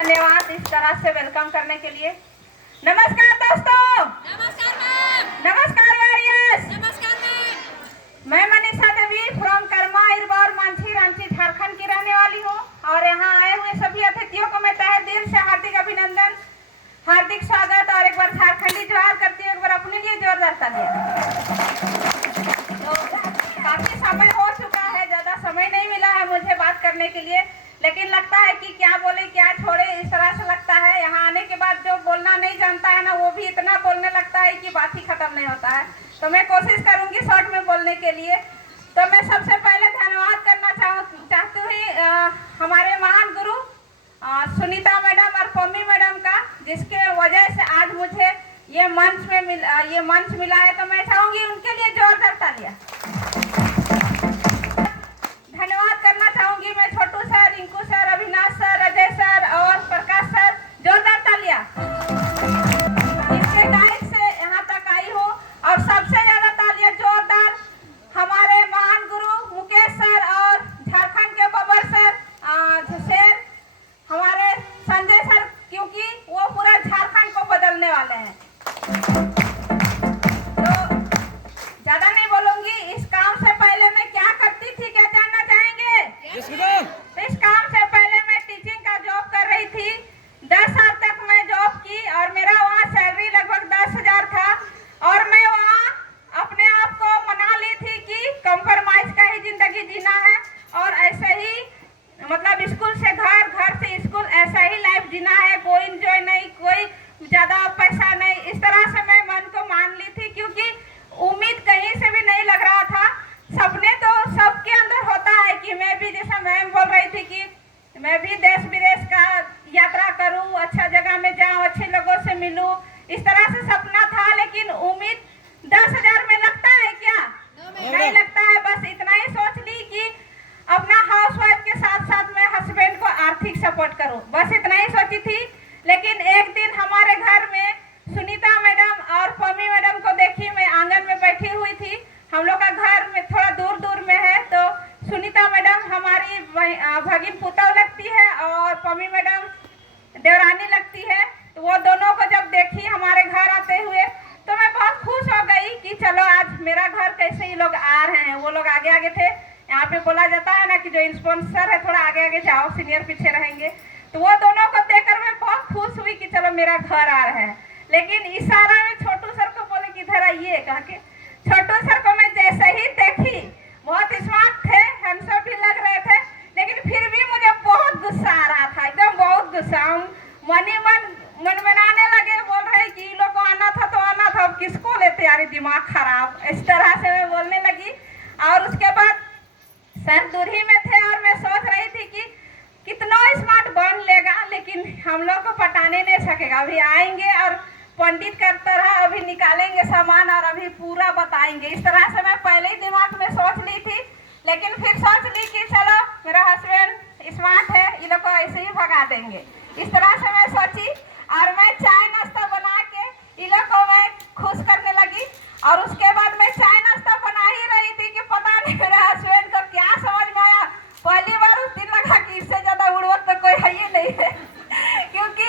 धन्यवाद इस तरह से वेलकम करने के लिए। नमस्कार दोस्तों। नमस्कार मैम। नमस्कार वॉरियर्स। नमस्कार मैम। मैं मनीषा देवी फ्रॉम कर्मा इरबौर मानसी रांची झारखंड की रहने वाली हूँ और यहाँ आए हुए सभी अतिथियों को मैं तहे दिल से हार्दिक अभिनंदन, हार्दिक स्वागत और एक बार झारखंडी जोहार करती हूँ। एक बार अपने लिए जोरदार तालियां। तो काफी समय हो चुका है, ज्यादा समय नहीं मिला है मुझे बात करने के लिए, लेकिन लगता है कि क्या बोले क्या छोड़े इस तरह से लगता है। यहाँ आने के बाद जो बोलना नहीं जानता है ना, वो भी इतना बोलने लगता है कि बात ही खत्म नहीं होता है। तो मैं कोशिश करूंगी शॉर्ट में बोलने के लिए। तो मैं सबसे पहले धन्यवाद करना चाहती हूँ हमारे महान गुरु सुनीता मैडम और पम्मी मैडम का, जिसके वजह से आज मुझे ये मंच मिला है। तो मैं चाहूंगी उनके लिए जोरदार तालियां। धन्यवाद करना चाहूंगी मैं Chhotu sir, Rinku sir, Avinash sir, Ajay sir और प्रकाश सर। जोरदार तालियां। इसके डायरेक्ट से यहाँ तक आई हो। और सबसे ज्यादा तालियां जोरदार हमारे महान गुरु मुकेश सर और झारखंड के बबर सर, शेर हमारे संजय सर, क्योंकि वो पूरा झारखंड को बदलने वाले हैं। तो ज्यादा नहीं बोलूंगी। इस काम से पहले मैं क्या करती थी, क्या जानना चाहेंगे? इस काम से पहले मैं टीचिंग का जॉब कर रही थी। 10 साल तक मैं जॉब की और मेरा वहाँ सैलरी लगभग 10,000 था। और मैं वहाँ अपने आप को मना ली थी कि कंप्रोमाइज का ही जिंदगी जीना है और ऐसे ही मतलब स्कूल से घर, घर से स्कूल, ऐसा ही लाइफ जीना है। कोई इंजॉय नहीं, कोई ज्यादा पैसा नहीं, इस तरह से मैं मन को मान ली थी, क्योंकि उम्मीद कहीं से भी नहीं लग रहा था। सपने तो सबके अंदर होता है कि मैं भी, जैसा मैम बोल रही थी कि मैं भी देश विदेश का यात्रा करूं, अच्छा जगह में जाऊं, अच्छे लोगों से मिलूं, इस तरह से सपना था। लेकिन उम्मीद 10,000 में लगता है क्या? नहीं लगता है। बस इतना ही सोच ली कि अपना हाउसवाइफ के साथ साथ मैं हस्बैंड को आर्थिक सपोर्ट करूं, बस इतना ही सोची थी। लेकिन एक दिन हमारे घर में सुनीता मैडम और पम्मी मैडम को देखी, मैं आंगन में बैठी हुई थी। हम लोग का घर में थोड़ा दूर दूर में है। तो सुनीता मैडम हमारी भगिन पुतौह लगती है और पम्मी मैडम देवरानी लगती है। तो वो दोनों को जब देखी हमारे घर आते हुए, तो मैं बहुत खुश हो गई कि चलो आज मेरा घर कैसे ही लोग आ रहे हैं। वो लोग आगे आगे थे। यहाँ पे बोला जाता है ना कि जो स्पॉन्सर है थोड़ा आगे आगे जाओ, सीनियर पीछे रहेंगे। तो वो दोनों को देखकर मैं बहुत खुश हुई कि चलो मेरा घर आ रहा है। लेकिन इशारा में छोटू सर को बोले कि इधर आइए कह के। छोटू सर को मैं जैसे ही देखी, बहुत स्मार्ट थे, हैंडसम भी लग रहे थे, लेकिन फिर भी मुझे बहुत गुस्सा आ रहा था, एकदम बहुत गुस्सा। मन मनाने लगे, बोल रहे कि इन लोग को आना था तो आना था, अब किसको लेते यार, दिमाग खराब, इस तरह से मैं बोलने लगी। और उसके बाद सर दूर ही में थे और मैं सोच रही थी कि कितना स्मार्ट बन लेगा, लेकिन हम लोग को पटाने नहीं सकेगा। अभी आएंगे और पंडित का तरह अभी निकालेंगे सामान और अभी पूरा बताएंगे। इस तरह से मैं पहले ही दिमाग में सोच ली थी। लेकिन फिर सोच ली कि चलो मेरा हस्बैंड स्मार्ट है, इन लोग को ऐसे ही भगा देंगे। इस तरह से मैं सोची और मैं चाय नाश्ता बना के इन लोग को मैं खुश करने लगी। और उसके बाद मैं चाय नाश्ता बना ही रही थी कि पता नहीं मेरे हस्बैंड को क्या समझ में आया। पहली बार उस दिन लगा कि इससे ज्यादा उड़वत तो कोई है ही नहीं है क्योंकि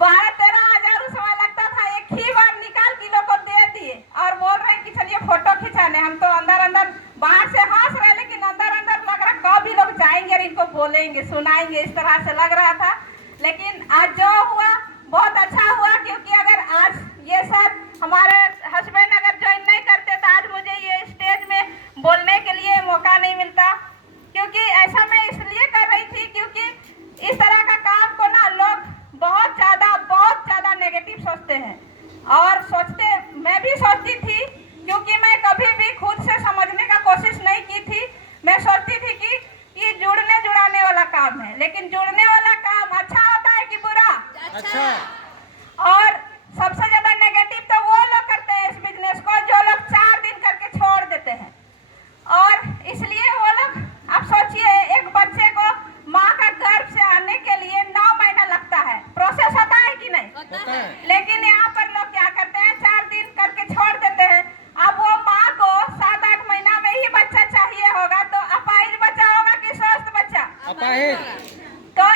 12-13 हजार उसमें लगता था। एक ही बार निकाल किलो को दे दिए और बोल रहे कि चलिए फोटो खिंचाने। हम तो अंदर अंदर बाहर से हंस रहे, लेकिन अंदर अंदर लग रहा कब भी लोग जाएंगे और इनको बोलेंगे, सुनाएंगे, इस तरह से लग रहा था। लेकिन आज जो हुआ बहुत अच्छा हुआ, क्योंकि अगर आज ये सर हमारे हस्बैंड अगर ज्वाइन नहीं करते तो आज मुझे ये स्टेज में बोलने के लिए मौका नहीं मिलता। क्योंकि ऐसा मैं इसलिए कर रही थी क्योंकि इस तरह का काम को ना लोग बहुत ज्यादा नेगेटिव सोचते हैं। और मैं भी सोचती थी, क्योंकि मैं कभी भी खुद से समझने का कोशिश नहीं की थी। मैं सोचती थी कि ये जुड़ने जुड़ाने वाला काम है, लेकिन जुड़ने वाला काम अच्छा होता है कि बुरा? अच्छा। और सबसे ज्यादा नेगेटिव तो वो लोग करते हैं इस बिजनेस को, जो लोग 4 दिन करके छोड़ देते हैं। और इसलिए वो लोग, आप सोचिए एक बच्चे को माँ का गर्भ से आने के लिए 9 महीना लगता है। प्रोसेस होता है कि नहीं? होता है। लेकिन यहाँ पर लोग क्या करते हैं, 4 दिन करके छोड़ देते हैं। अब वो माँ को 7-8 महीना में ही बच्चा चाहिए होगा, तो अपाहिज बच्चा होगा कि स्वस्थ बच्चा? अपाहिज। तो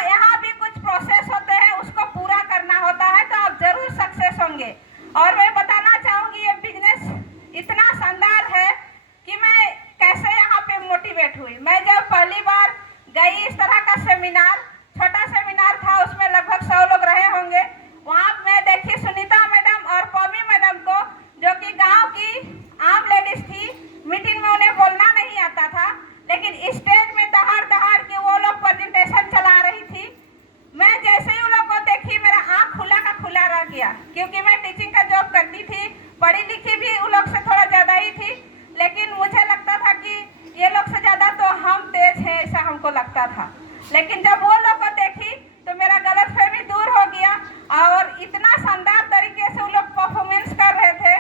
लेकिन जब वो लोग को देखी तो मेरा गलतफहमी दूर हो गया और इतना शानदार तरीके से वो लोग परफॉर्मेंस कर रहे थे।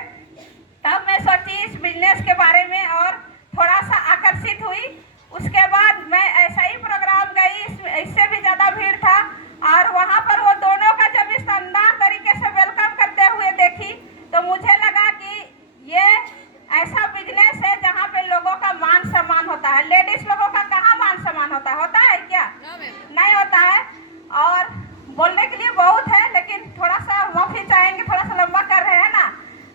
तब मैं सोची इस बिजनेस के बारे में और थोड़ा सा आकर्षित हुई। उसके बाद मैं ऐसा ही प्रोग्राम गई, इससे भी ज़्यादा भीड़ था और वहाँ पर वो दोनों का जब इस शानदार तरीके से वेलकम करते हुए देखी तो मुझे लगा कि ये ऐसा बिजनेस है जहाँ पे लोगों का मान सम्मान होता है। लेडीज लोगों का कहाँ मान सम्मान होता है क्या? नहीं होता है। और बोलने के लिए बहुत है लेकिन थोड़ा सा माफी चाहेंगे, थोड़ा सा लंबा कर रहे हैं ना।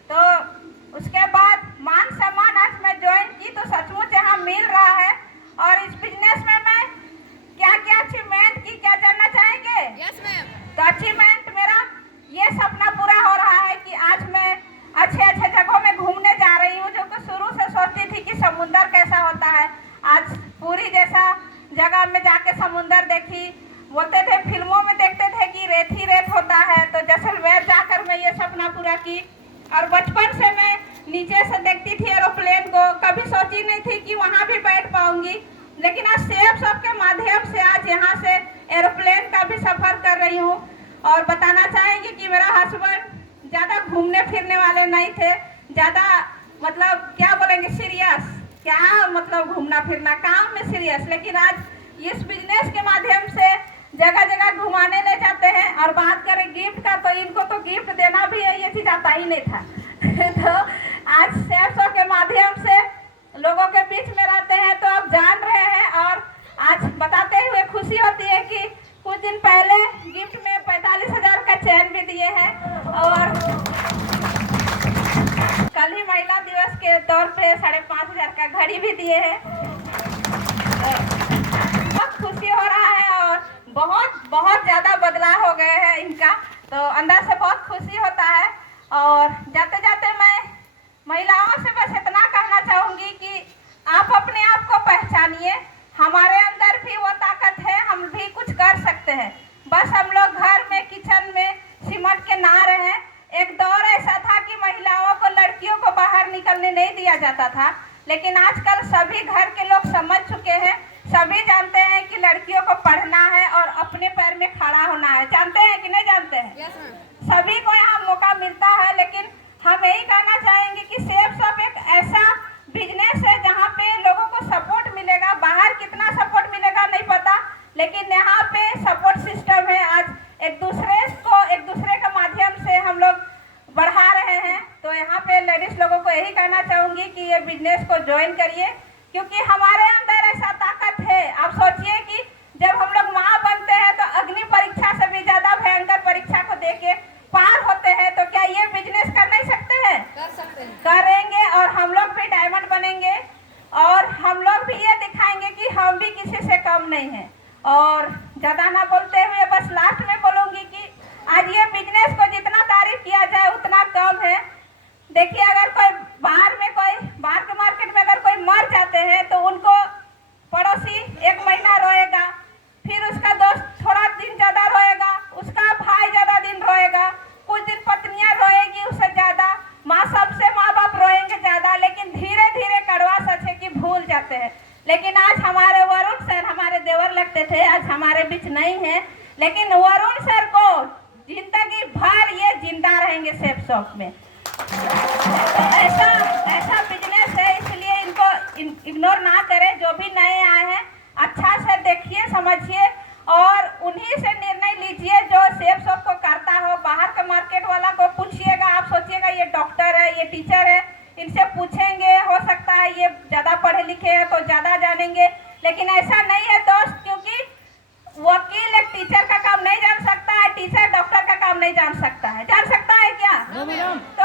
तो उसके बाद मान सम्मान आज मैं ज्वाइन की तो सचमुच यहाँ मिल रहा है। और इस बिजनेस में मैं क्या क्या अचीवमेंट की, क्या जानना चाहेंगे? Yes ma'am. तो अचीवमेंट मेरा ये सपना पूरा हो रहा है कि आज मैं अच्छे अच्छे जगहों में घूमने जा रही हूँ। जो कि शुरू से सोचती थी कि समुंदर कैसा होता है, आज पूरी जैसा जगह में जाके समुंदर देखी। बोलते थे फिल्मों में देखते थे कि रेत ही रेत होता है, तो जैसलमेर जाकर मैं ये सपना पूरा की। और बचपन से मैं नीचे से देखती थी एरोप्लेन को, कभी सोची नहीं थी कि वहाँ भी बैठ पाऊंगी। लेकिन आज सेफ शॉप के माध्यम से आज यहाँ से एरोप्लेन का भी सफर कर रही हूँ। और बताना चाहेंगे कि मेरा हस्बैंड ज़्यादा घूमने फिरने वाले नहीं थे, ज़्यादा मतलब क्या बोलेंगे सीरियस, क्या मतलब घूमना फिरना काम में सीरियस। लेकिन आज इस बिजनेस के माध्यम से जगह जगह घुमाने ले जाते हैं। और बात करें गिफ्ट का तो इनको तो गिफ्ट देना भी है, ये चीज़ आता ही नहीं था। तो आज सेफ शॉप के माध्यम से लोगों के बीच में रहते हैं तो आप जान रहे हैं। और आज बताते हुए खुशी होती है कि कुछ दिन पहले गिफ्ट में 45,000 का चैन भी दिए हैं और कल ही महिला दिवस के तौर पे 5,500 का घड़ी भी दिए हैं। बहुत खुशी हो रहा है और बहुत बहुत ज़्यादा बदलाव हो गए हैं इनका, तो अंदर से बहुत खुशी होता है। और जाते जाते मैं महिलाओं से बस इतना कहना चाहूँगी कि आप अपने आप को पहचानिए। हमारे अंदर भी वो ताकत है, हम भी कुछ कर सकते हैं। बस हम लोग घर में किचन में सिमट के ना रहें। एक दौर ऐसा था कि महिलाओं को, लड़कियों को बाहर निकलने नहीं दिया जाता था, लेकिन आजकल सभी घर के लोग समझ चुके हैं। सभी जानते हैं कि लड़कियों को पढ़ना है और अपने पैर में खड़ा होना है। जानते हैं कि नहीं जानते हैं? Yes ma'am. सभी को यहाँ मौका मिलता है। लेकिन हम यही कहना चाहेंगे कि सेफ शॉप एक ऐसा बिजनेस है जहाँ पे लोगों को सपोर्ट मिलेगा। बाहर कितना सपोर्ट मिलेगा नहीं पता, लेकिन यहाँ पे सपोर्ट सिस्टम है। आज एक दूसरे के माध्यम से हम लोग बढ़ा रहे हैं। तो यहाँ पे लेडीज लोगों को यही कहना चाहूँगी कि ये बिजनेस को ज्वाइन करिए, क्योंकि हमारे अंदर ऐसा ताकत है। आप सोचिए कि जब हम लोग माँ बनते हैं तो अग्नि परीक्षा से भी ज़्यादा भयंकर परीक्षा को देके पार होते हैं, तो क्या ये बिजनेस कर नहीं सकते हैं? कर सकते हैं। करेंगे और हम लोग भी डायमंड बनेंगे और हम लोग भी ये दिखाएंगे कि हम भी किसी से कम नहीं हैं। और ज़्यादा ना बोलते हुए बस लास्ट में बोलूँगी कि आज ये बिजनेस को जितना तारीफ किया जाए उतना कम है। देखिए, अगर कोई बाहर के मार्केट में अगर कोई मर जाते हैं तो उनको पड़ोसी 1 महीना रोएगा, फिर उसका दोस्त थोड़ा दिन ज़्यादा रोएगा, उसका भाई ज़्यादा दिन रोएगा, कुछ दिन पत्नियां रोएगी उससे ज़्यादा, माँ बाप रोएंगे ज़्यादा। लेकिन धीरे धीरे कड़वा सच है कि भूल जाते हैं। लेकिन आज हमारे वरुण सर हमारे देवर लगते थे, आज हमारे बीच नहीं है, लेकिन वरुण सर को जिंदगी भर ये जिंदा रहेंगे सेफ शॉप में। ऐसा बिजनेस है, इसलिए इनको इग्नोर ना करें। जो भी नए आए हैं अच्छा से देखिए, समझिए और उन्हीं से निर्णय लीजिए जो सेफ शॉप को करता हो। बाहर का मार्केट वाला को पूछिएगा, आप सोचिएगा ये डॉक्टर है, ये टीचर है, इनसे पूछेंगे, हो सकता है ये ज़्यादा पढ़े लिखे हैं तो ज़्यादा जानेंगे। लेकिन ऐसा नहीं है दोस्त, क्योंकि वकील एक टीचर का काम नहीं जान सकता है, टीचर डॉक्टर का काम नहीं जान सकता है। जान सकता है क्या? No madam. तो